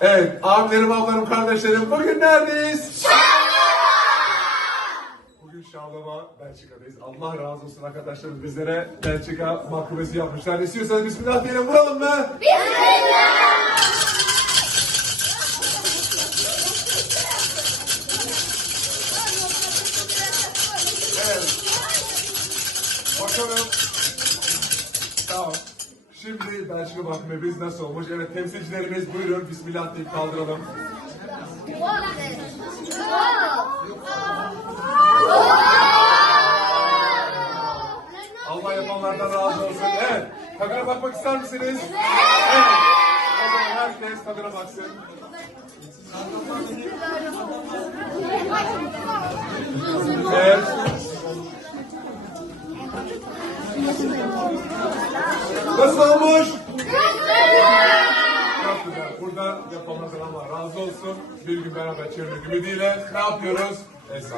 Evet, abilerim, ablarım, kardeşlerim bugün neredeyiz? Bugün Şavlama Belçika'dayız. Allah razı olsun arkadaşlarım bizlere Belçika mahkumesi yapmışlar. İstiyorsanız Bismillah diyelim vuralım mı? Evet. Bakalım. Şimdi Belçika mahkumemiz nasıl olmuş? Evet temsilcilerimiz buyurun Bismillah deyip kaldıralım. Allah yapanlardan razı olsun. Evet. Tadına bakmak ister misiniz? Evet. O zaman herkes tadına baksın. Nasıl olmuş? Çok güzel. Burada yapanlardan Allah razı olsun. Bir gün beraber çevirmek ümidiyle ne yapıyoruz? Esra.